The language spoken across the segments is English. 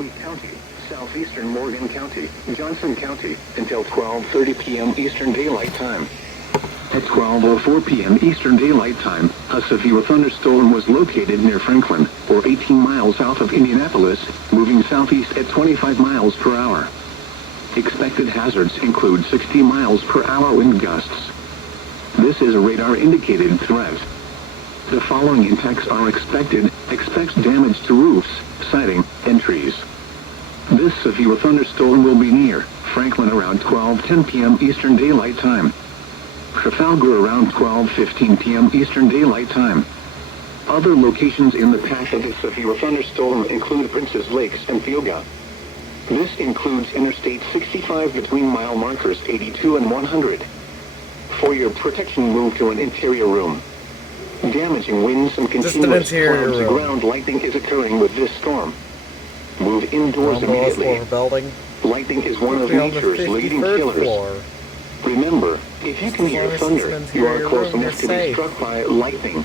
Shelby County, southeastern Morgan County, Johnson County, until 12:30 p.m. Eastern Daylight Time. At 12:04 p.m. Eastern Daylight Time, a severe thunderstorm was located near Franklin, or 18 miles south of Indianapolis, moving southeast at 25 miles per hour. Expected hazards include 60 miles per hour wind gusts. This is a radar-indicated threat. The following impacts are expected. Expect damage to roofs, siding, and trees. This severe thunderstorm will be near Franklin around 12:10 p.m. Eastern Daylight Time. Trafalgar around 12:15 p.m. Eastern Daylight Time. Other locations in the path of the severe thunderstorm include Princess Lakes and Tioga. This includes Interstate 65 between mile markers 82 and 100. For your protection, move to an interior room. Damaging winds and continuous clouds of ground lightning is occurring with this storm. Move indoors immediately. Lightning is one of nature's leading killers. Remember, if you can hear thunder, you are close enough to be struck by lightning.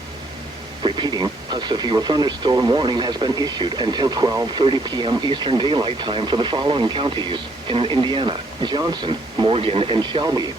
Repeating, a severe thunderstorm warning has been issued until 12:30 p.m. Eastern Daylight Time for the following counties in Indiana: Johnson, Morgan, and Shelby.